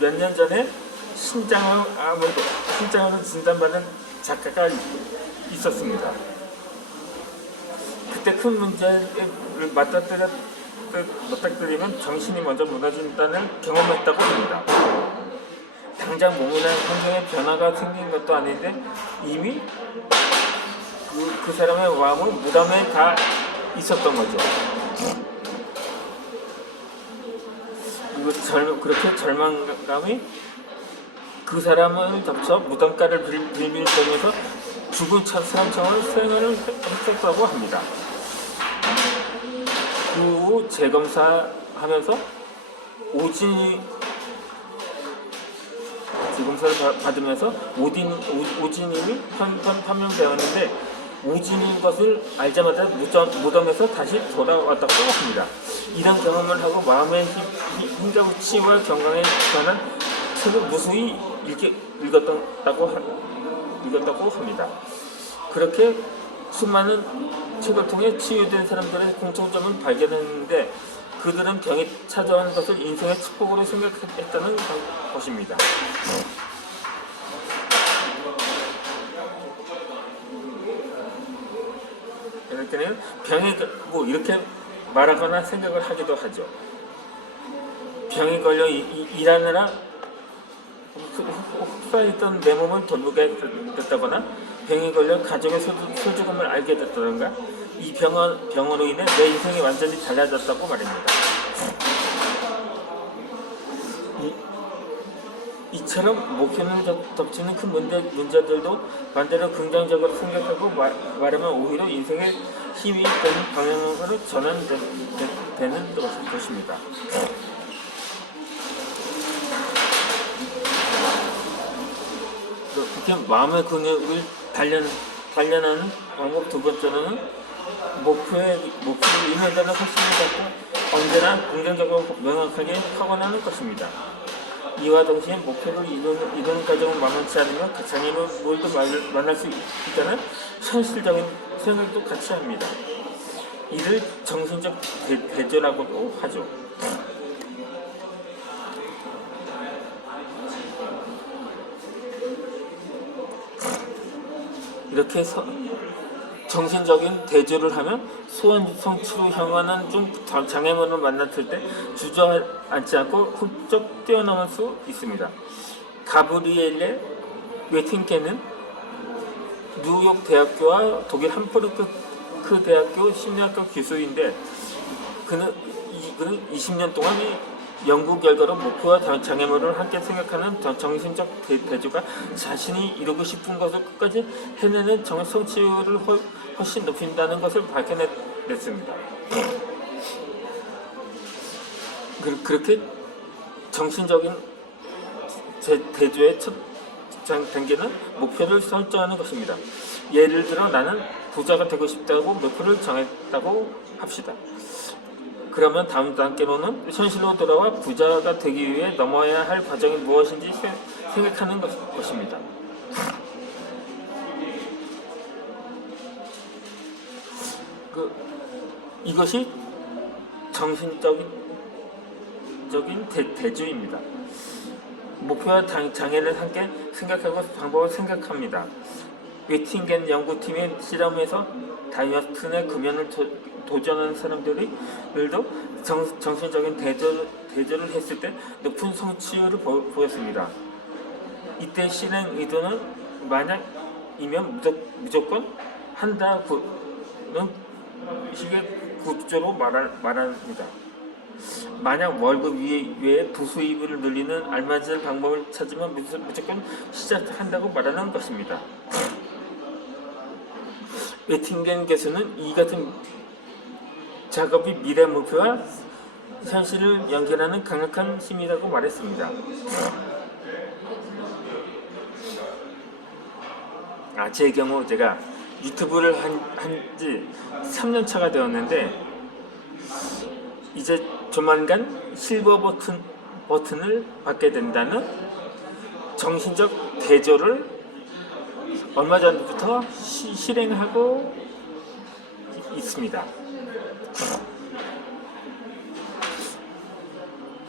몇 년 전에 신장암으로 진단받은 작가가 있었습니다. 그때 큰 문제를 맞닥뜨리면 정신이 먼저 무너진다는 경험을 했다고 합니다. 당장 몸이나 환경에 변화가 생긴 것도 아닌데 이미 그 사람의 마음은 무덤에 가 있었던 거죠. 그렇게 절망감이 그 사람을 덮쳐 무덤가를 빌빌거리면서 죽은 사람처럼 생활을 했었다고 합니다. 그 후 재검사하면서 재검사를 받으면서 오진임이 판명되었는데 오진인 것을 알자마자 무덤에서 다시 돌아왔다고 합니다. 이런 경험을 하고 마음의 힘겨치와 경강에 관한 책을 무수히 읽었다고 합니다. 그렇게 수많은 책을 통해 치유된 사람들의 공통점을 발견했는데 그들은 병이 찾아오는 것을 인생의 축복으로 생각했다는 것입니다. 이럴 때는 병이 이렇게 말하거나 생각을 하기도 하죠. 병이 걸려 일하느라 흡사했던 내 몸을 돌보게 됐다거나 병이 걸려 가정의 소중함을 알게 됐다던가 이 병으로 인해 내 인생이 완전히 달라졌다고 말입니다. 이처럼 목표를 덮치는 큰 문제들도 반대로 긍정적으로 생각하고 말하면 오히려 인생의 힘이 되는 방향으로 전환되는 것입니다. 그렇게 마음의 근육을 단련하는 방법 두 번째로는 목표를 이해하는 확신을 갖고 언제나 긍정적으로 명확하게 확언하는 것입니다. 이와 동시에 목표를 이루는 과정을 만만치 않으면 그 장애물도 만날 수 있다는 현실적인 생각도 같이 합니다. 이를 정신적 대조라고도 하죠. 이렇게 정신적인 대조를 하면 소원 성취로 향하는 좀 장애물을 만났을 때 주저앉지 않고 훌쩍 뛰어넘을 수 있습니다. 가브리엘레 웨팅케는 뉴욕 대학교와 독일 함부르크 대학교 심리학과 교수인데 그는 20년 동안 연구 결과로 목표와 장애물을 함께 생각하는 정신적 대조가 자신이 이루고 싶은 것을 끝까지 해내는 성취율을 훨씬 높인다는 것을 밝혀냈습니다. 그렇게 정신적인 대조의 첫 단계는 목표를 설정하는 것입니다. 예를 들어 나는 부자가 되고 싶다고 목표를 정했다고 합시다. 그러면 다음 단계로는 현실로 돌아와 부자가 되기 위해 넘어야 할 과정이 무엇인지 생각하는 것입니다. 이것이 정신적인 대조입니다. 목표와 장애를 함께 생각하고 방법을 생각합니다. 웨팅겐 연구팀의 실험에서 다이어트나 금연을 도전하는 사람들도 정신적인 대조를 했을 때 높은 성취율을 보였습니다. 이때 실행 의도는 만약이면 무조건 한다는 식의 구조로 말합니다. 만약 월급 외에 부수입을 늘리는 알맞은 방법을 찾으면 무조건 시작한다고 말하는 것입니다. 웨팅겐 교수는 이 같은 작업이 미래 목표와 현실을 연결하는 강력한 힘이라고 말했습니다. 제 경우 제가 유튜브를 한지 3년 차가 되었는데 이제 조만간 실버 버튼을 받게 된다는 정신적 대조를 얼마 전부터 실행하고 것입니다.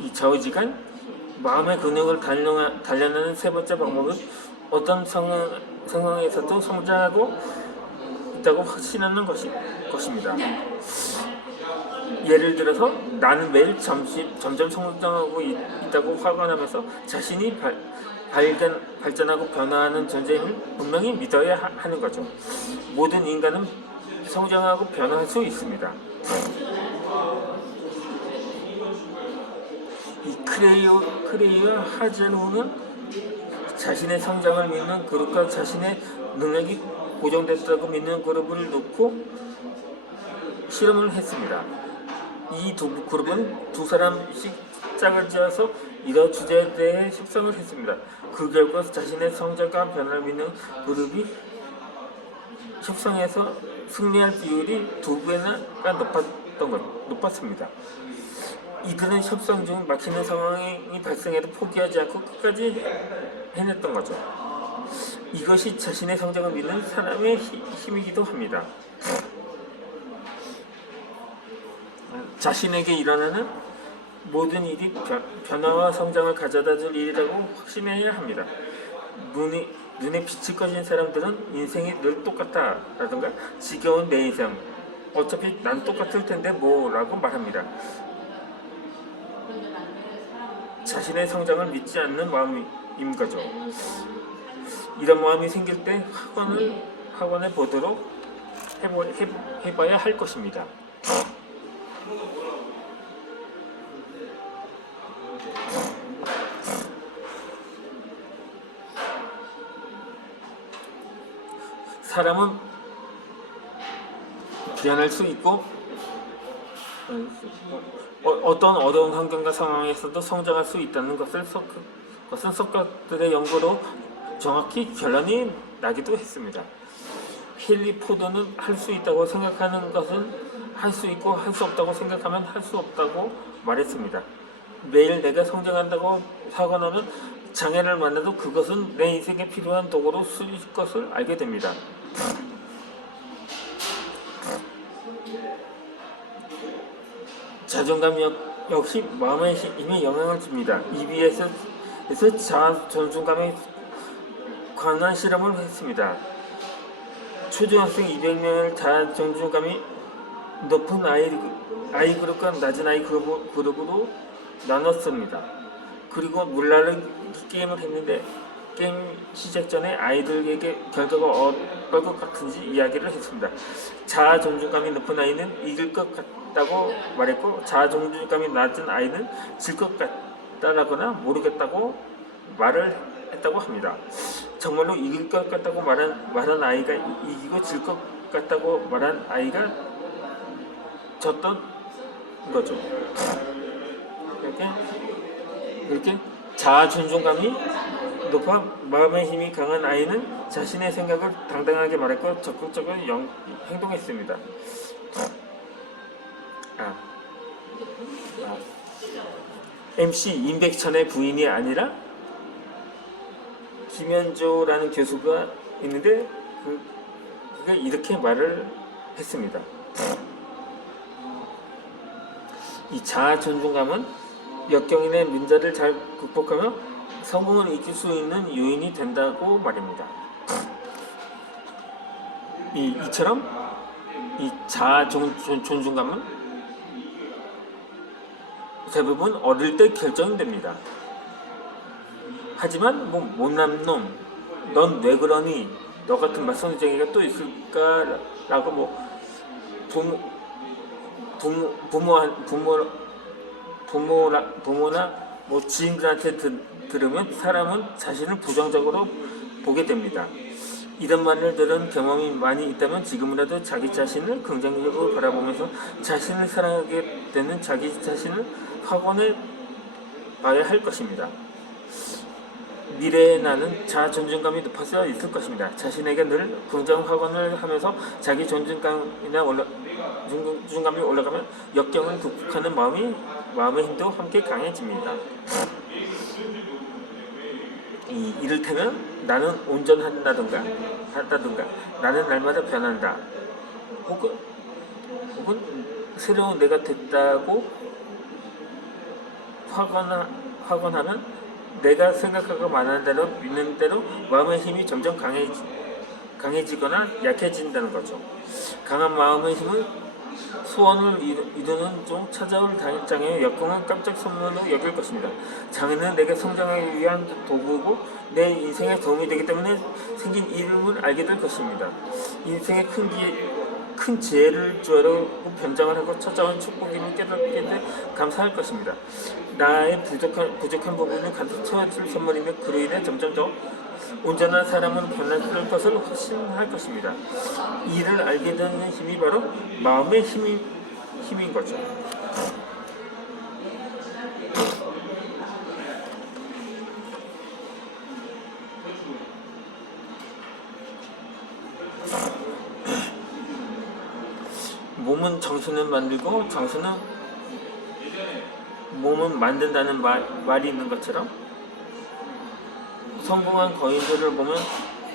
이 좌우지간 마음의 근육을 단련하는 세 번째 방법은 어떤 상황에서도 성장하고 있다고 확신하는 것입니다. 예를 들어서 나는 매일 점점 성장하고 있다고 확언하면서 자신이 발전하고 변화하는 존재임을 분명히 믿어야 하는 거죠. 모든 인간은 성장하고 변화할 수 있습니다. 이 크레이와 하젤우는 자신의 성장을 믿는 그룹과 자신의 능력이 고정됐다고 믿는 그룹을 놓고 실험을 했습니다. 이 두 그룹은 두 사람씩 짝을 지어서 이런 주제에 대해 협상을 했습니다. 그 결과 자신의 성장과 변화를 믿는 그룹이 협상에서 승리할 비율이 2배나 높았습니다. 이들은 협상 중 막히는 상황이 발생해도 포기하지 않고 끝까지 해냈던 거죠. 이것이 자신의 성장을 믿는 사람의 힘이기도 합니다. 자신에게 일어나는 모든 일이 변화와 성장을 가져다줄 일이라고 확신해야 합니다. 눈에 빛이 꺼진 사람들은 인생이 늘 똑같다 라든가 지겨운 내 인생, 어차피 난 똑같을 텐데 뭐라고 말합니다. 자신의 성장을 믿지 않는 마음인 거죠. 이런 마음이 생길 때 학원을 보도록 해봐야 할 것입니다. 사람은 변할 수 있고 어떤 어려운 환경과 상황에서도 성장할 수 있다는 것은 석가들의 연구로 정확히 결론이 나기도 했습니다. 헨리 포드는 할 수 있다고 생각하는 것은 할 수 있고 할 수 없다고 생각하면 할 수 없다고 말했습니다. 매일 내가 성장한다고 하거나는 장애를 만나도 그것은 내 인생에 필요한 도구로 쓰일 것을 알게 됩니다. 자존감 역시 마음의 힘에 영향을 줍니다. EBS에서 자아 존중감에 관한 실험을 했습니다. 초등학생 200명을 자아 존중감이 높은 아이 그룹과 낮은 아이 그룹으로 나눴습니다. 그리고 물나르기 게임을 했는데 게임 시작 전에 아이들에게 결과가 어떨 것 같은지 이야기를 했습니다. 자아 존중감이 높은 아이는 이길 것 같다고 말했고 자아 존중감이 낮은 아이는 질 것 같다라거나 모르겠다고 말을 했다고 합니다. 정말로 이길 것 같다고 말한 아이가 이기고 질 것 같다고 말한 아이가 졌던 거죠. 이렇게 자아 존중감이 높아 마음의 힘이 강한 아이는 자신의 생각을 당당하게 말했고 적극적으로 행동했습니다. MC 임백천의 부인이 아니라 김현조라는 교수가 있는데 그가 이렇게 말을 했습니다. 이 자아 존중감은 역경인의 문제를 잘 극복하며 성공을 이길 수 있는 요인이 된다고 말입니다. 이처럼 이 자아 존중감은 대부분 어릴 때 결정됩니다. 하지만 못난 놈, 넌 왜 그러니? 너 같은 말썽쟁이가 또 있을까? 라고 부모나 지인들한테 들으면 사람은 자신을 부정적으로 보게 됩니다. 이런 말을 들은 경험이 많이 있다면 지금이라도 자기 자신을 긍정적으로 바라보면서 자신을 사랑하게 되는 자기 자신을 확언해 봐야 할 것입니다. 미래의 나는 자아 존중감이 높아져 있을 것입니다. 자신에게 늘 긍정 확언을 하면서 자기 존중감이 올라가면 역경을 극복하는 마음의 힘도 함께 강해집니다. 이를테면 나는 온전하다든가 나는 날마다 변한다. 혹은 혹은 새로운 내가 됐다고 확언하는 내가 생각하고 말하는 대로 믿는 대로 마음의 힘이 점점 강해지거나 약해진다는 거죠. 강한 마음의 힘은 소원을 이루는 중 찾아올 장애의 역경은 깜짝 선물로 여길 것입니다. 장애는 내게 성장하기 위한 도구고 내 인생에 도움이 되기 때문에 생긴 이름을 알게 될 것입니다. 인생의 큰 지혜를 주어로 변장을 하고 찾아온 축복임을 깨닫게 돼 감사할 것입니다. 나의 부족한 부분을 가득 채워줄 선물이며 그로 인해 점점 더 온전한 사람으로 변할 것을 확신할 것입니다. 이를 알게 되는 힘이 바로 마음의 힘인 거죠. 몸은 정신을 만들고 정신은 몸은 만든다는 말이 있는 것처럼 성공한 거인들을 보면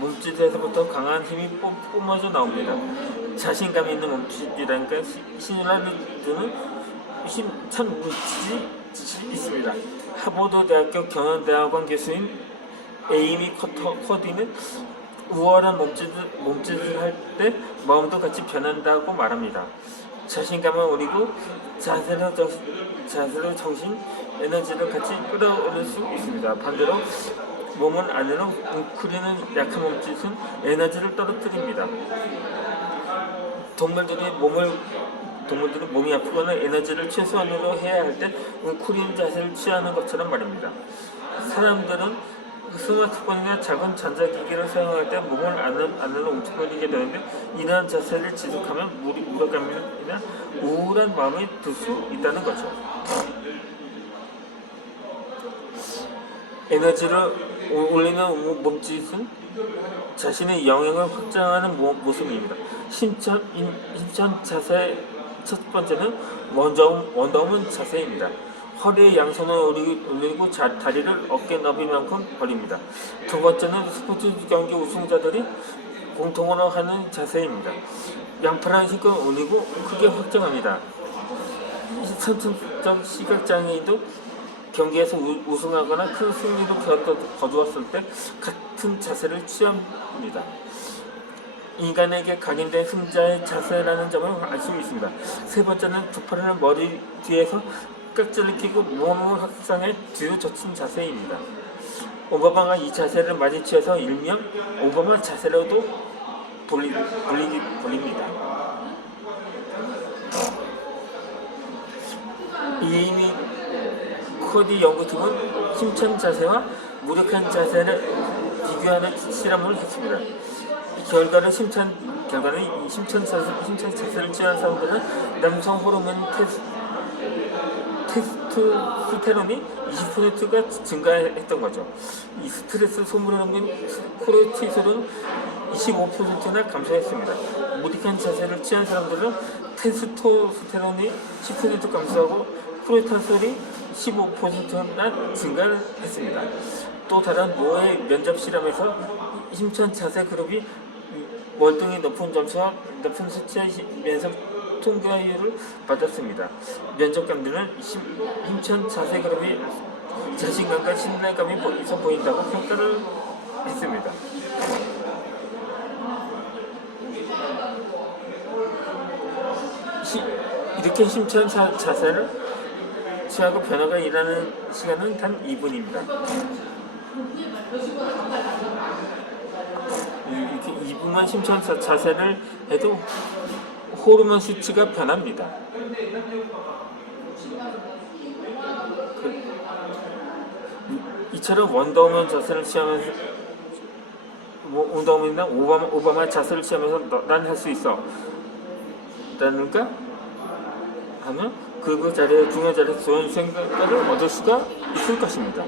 몸짓에서부터 강한 힘이 뿜어져 나옵니다. 자신감 있는 몸짓이라니까 시뮬라드는 참 몸짓이 있습니다. 하버드 대학교 경영대학원 교수인 에이미 커디는 우월한 몸짓을 할 때 마음도 같이 변한다고 말합니다. 자신감을 오리고 자세로 정신, 에너지를 같이 끌어올릴 수 있습니다. 반대로 몸은 안으로 웅크리는 약한 몸짓은 에너지를 떨어뜨립니다. 동물들은 몸이 아프거나 에너지를 최소한으로 해야 할 때 웅크리는 자세를 취하는 것처럼 말입니다. 사람들은 스마트폰이나 작은 전자기기를 사용할 때 몸을 안으로 움츠러들게 되는데 이러한 자세를 지속하면 무력감이나 우울한 마음이 들 수 있다는 거죠. 에너지를 올리는 몸짓은 자신의 영역을 확장하는 모습입니다. 힘찬 자세 첫 번째는 원더우먼 자세입니다. 허리에 양손을 올리고 다리를 어깨 너비만큼 벌립니다. 두 번째는 스포츠 경기 우승자들이 공통으로 하는 자세입니다. 양팔을 힘껏 올리고 크게 확장합니다. 선천적 시각장애인도 경기에서 우승하거나 큰 승리를 거두었을 때 같은 자세를 취합니다. 인간에게 각인된 승자의 자세라는 점을 알 수 있습니다. 세 번째는 두 팔을 머리 뒤에서 깍지를 끼고 몸을 확장해 뒤로 젖힌 자세입니다. 오바마가 이 자세를 많이 취해서 일명 오바마 자세로도 불립니다. 이미 코디 연구팀은 힘찬 자세와 무력한 자세를 비교하는 실험을 했습니다. 결과는 힘찬 자세를 취한 사람들은 남성 호르몬 테스토스테론이 20%가 증가했던 거죠. 이 스트레스 소모하는 코르티솔은 25%나 감소했습니다. 무력한 자세를 취한 사람들은 테스토스테론이 10% 감소하고 코르티솔이 15%나 증가했습니다. 또 다른 모의 면접 실험에서 힘찬 자세 그룹이 월등히 높은 점수와 높은 수치의 면접 통과율을 받았습니다. 면접관들은 힘찬 자세 그룹이 자신감과 신뢰감이 있어 보인다고 평가를 했습니다. 이렇게 힘찬 자세를 취하고 변화가 일어나는 시간은 단 2분입니다. 이렇게 2분만 힘찬 자세를 해도 호르몬 수치가 변합니다. 이처럼 원더우먼 자세를 취하면서 원더우먼이나 오바마 자세를 취하면서 난 할 수 있어 라는가 하면 그 자리에 중요한 자리에서 좋은 생각을 얻을 수가 있을 것입니다.